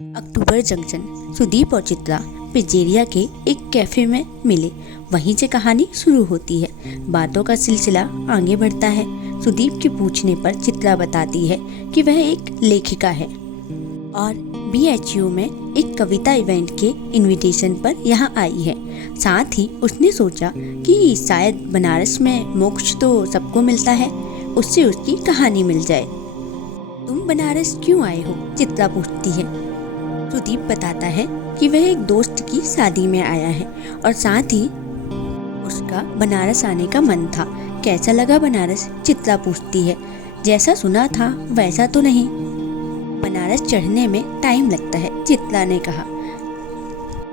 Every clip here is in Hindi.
अक्टूबर जंक्शन। सुदीप और चित्रा पिजेरिया के एक कैफे में मिले। वहीं से कहानी शुरू होती है। बातों का सिलसिला आगे बढ़ता है। सुदीप के पूछने पर चित्रा बताती है कि वह एक लेखिका है और BHU में एक कविता इवेंट के इनविटेशन पर यहाँ आई है। साथ ही उसने सोचा कि शायद बनारस में मोक्ष तो सबको मिलता है, उससे उसकी कहानी मिल जाए। तुम बनारस क्यों आए हो? चित्रा पूछती है। सुदीप बताता है कि वह एक दोस्त की शादी में आया है और साथ ही उसका बनारस आने का मन था। कैसा लगा बनारस? चित्रा पूछती है। जैसा सुना था वैसा तो नहीं, बनारस चढ़ने में टाइम लगता है, चित्रा ने कहा।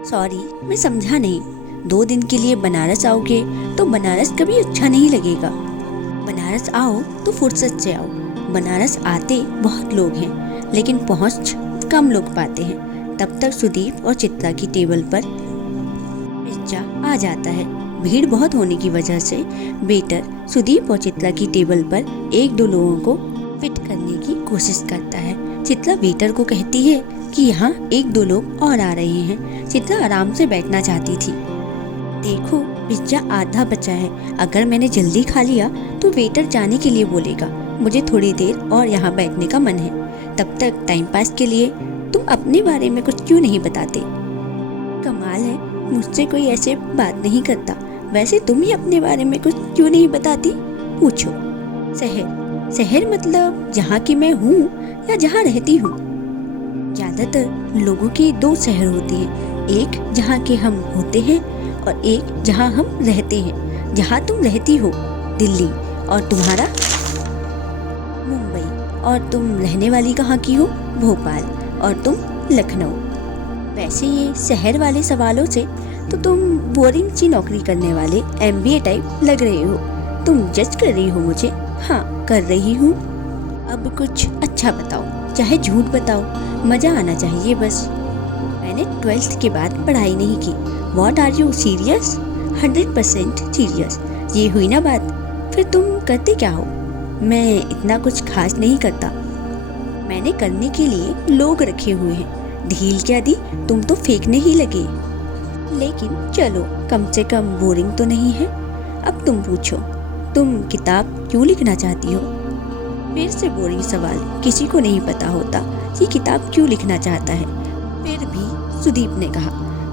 सॉरी, मैं समझा नहीं। 2 दिन के लिए बनारस आओगे तो बनारस कभी अच्छा नहीं लगेगा। बनारस आओ तो फुर्सत से आओ। बनारस आते बहुत लोग हैं लेकिन पहुंच कम लोग पाते हैं। तब तक सुदीप और चित्रा की टेबल पर पिज्जा आ जाता है। भीड़ बहुत होने की वजह से वेटर सुदीप और चित्रा की टेबल पर 1-2 लोगों को फिट करने की कोशिश करता है। चित्रा वेटर को कहती है कि यहाँ 1-2 लोग और आ रहे हैं। चित्रा आराम से बैठना चाहती थी। देखो, पिज्जा आधा बचा है। अगर मैंने जल्दी खा लिया तो वेटर जाने के लिए बोलेगा। मुझे थोड़ी देर और यहाँ बैठने का मन है। तब तक टाइम पास के लिए तुम अपने बारे में कुछ क्यों नहीं बताते? कमाल है, मुझसे कोई ऐसे बात नहीं करता। वैसे तुम ही अपने बारे में कुछ क्यों नहीं बताती? पूछो। शहर मतलब जहाँ की मैं हूँ या जहाँ रहती हूँ? ज्यादातर लोगों के 2 शहर होते हैं, एक जहाँ के हम होते हैं और एक जहाँ हम रहते हैं। जहाँ तुम रहती हो दिल्ली और तुम्हारा मुंबई, और तुम रहने वाली कहाँ की हो? भोपाल, और तुम लखनऊ। वैसे ये शहर वाले सवालों से तो तुम बोरिंग सी नौकरी करने वाले MBA टाइप लग रहे हो। तुम जज कर रही हो मुझे? हाँ, कर रही हूँ। अब कुछ अच्छा बताओ, चाहे झूठ बताओ, मजा आना चाहिए बस। मैंने 12th के बाद पढ़ाई नहीं की। What are you serious? 100% serious. ये हुई ना बात। फिर तुम करते क्या हो? मैं इतना कुछ खास नहीं करता। मैंने करने के लिए लोग रखे हुए हैं। ढील क्या दी? तुम तो फेंकने ही लगे। लेकिन चलो, कम से कम बोरिंग तो नहीं है। अब तुम पूछो, तुम किताब क्यों लिखना चाहती हो? फिर से बोरिंग सवाल। किसी को नहीं पता होता कि किताब क्यों लिखना चाहता है। फिर भी सुदीप ने कहा,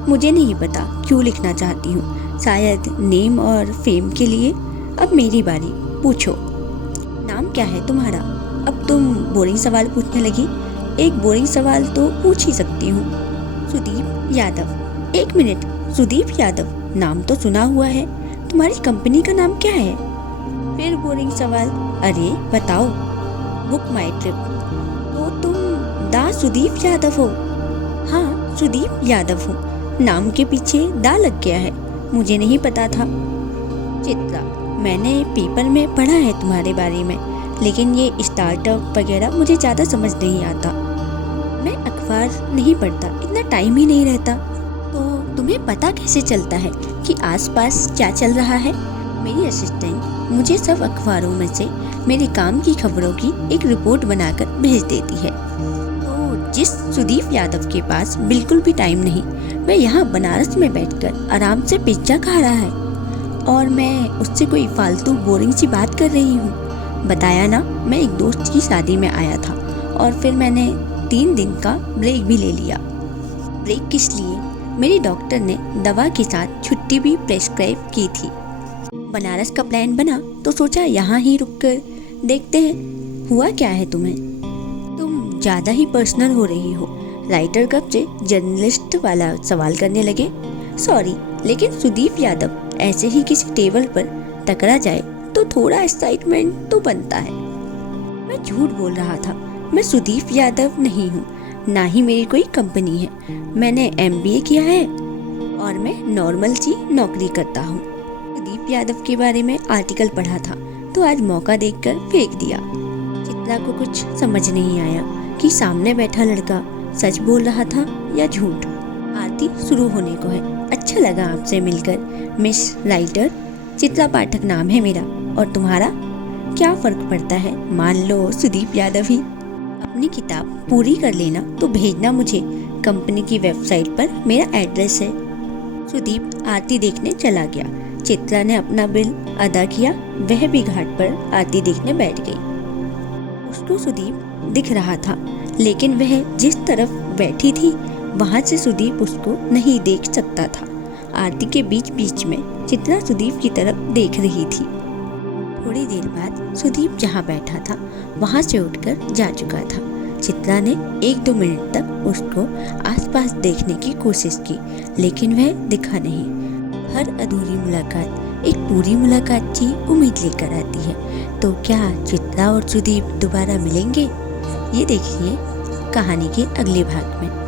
मुझे नहीं पता क्यों लिखना चाहती हूँ। शायद नेम और फेम के लिए। अब मेरी बारी, पूछो। नाम क्या है तुम्हारा? अब तुम बोरिंग सवाल पूछने लगी। एक बोरिंग सवाल तो पूछ ही सकती हूँ। सुदीप यादव। 1 मिनट, सुदीप यादव नाम तो सुना हुआ है। तुम्हारी कंपनी का नाम क्या है? फिर बोरिंग सवाल। अरे बताओ। बुक माई ट्रिप। तो तुम दा सुदीप यादव हो? हाँ, सुदीप यादव हूँ। नाम के पीछे दा लग गया है, मुझे नहीं पता था। चित्रा, मैंने पेपर में पढ़ा है तुम्हारे बारे में, लेकिन ये स्टार्टअप वगैरह मुझे ज़्यादा समझ नहीं आता। मैं अखबार नहीं पढ़ता, इतना टाइम ही नहीं रहता। तो तुम्हें पता कैसे चलता है कि आसपास क्या चल रहा है? मेरी असिस्टेंट मुझे सब अखबारों में से मेरे काम की खबरों की एक रिपोर्ट बनाकर भेज देती है। तो जिस सुदीप यादव के पास बिल्कुल भी टाइम नहीं, वह यहाँ बनारस में बैठकर आराम से पिज्जा खा रहा है और मैं उससे कोई फालतू बोरिंग सी बात कर रही हूँ। बताया ना, मैं एक दोस्त की शादी में आया था और फिर मैंने 3 दिन का ब्रेक भी ले लिया। ब्रेक किस लिए? मेरी डॉक्टर ने दवा के साथ छुट्टी भी प्रेस्क्राइब की थी। बनारस का प्लान बना तो सोचा यहाँ ही रुककर देखते हैं हुआ क्या है तुम्हें। तुम ज़्यादा ही पर्सनल हो रही हो। राइटर कब से जर्नलिस्ट वाला सवाल करने लगे? सॉरी, लेकिन सुदीप यादव ऐसे ही किसी टेबल पर टकरा जाए तो थोड़ा एक्साइटमेंट तो बनता है। मैं झूठ बोल रहा था। मैं सुदीप यादव नहीं हूँ, ना ही मेरी कोई कंपनी है। मैंने MBA किया है और मैं नॉर्मल सी नौकरी करता हूँ। सुदीप यादव के बारे में आर्टिकल पढ़ा था तो आज मौका देखकर फेंक दिया। चित्रा को कुछ समझ नहीं आया कि सामने बैठा लड़का सच बोल रहा था या झूठ। आरती शुरू होने को है। अच्छा लगा आपसे मिलकर मिस राइटर। चित्रा पाठक नाम है मेरा। और तुम्हारा? क्या फर्क पड़ता है, मान लो सुदीप यादव ही। अपनी किताब पूरी कर लेना तो भेजना मुझे, कंपनी की वेबसाइट पर मेरा एड्रेस है। सुदीप आरती देखने चला गया। चित्रा ने अपना बिल अदा किया। वह भी घाट पर आरती देखने बैठ गई। उसको सुदीप दिख रहा था, लेकिन वह जिस तरफ बैठी थी वहां से सुदीप उसको नहीं देख सकता था। आरती के बीच बीच में चित्रा सुदीप की तरफ देख रही थी। थोड़ी देर बाद सुदीप जहाँ बैठा था वहां से उठकर जा चुका था। चित्रा ने 1-2 मिनट तक उसको आसपास देखने की कोशिश की, लेकिन वह दिखा नहीं। हर अधूरी मुलाकात एक पूरी मुलाकात की उम्मीद लेकर आती है। तो क्या चित्रा और सुदीप दोबारा मिलेंगे? ये देखिए कहानी के अगले भाग में।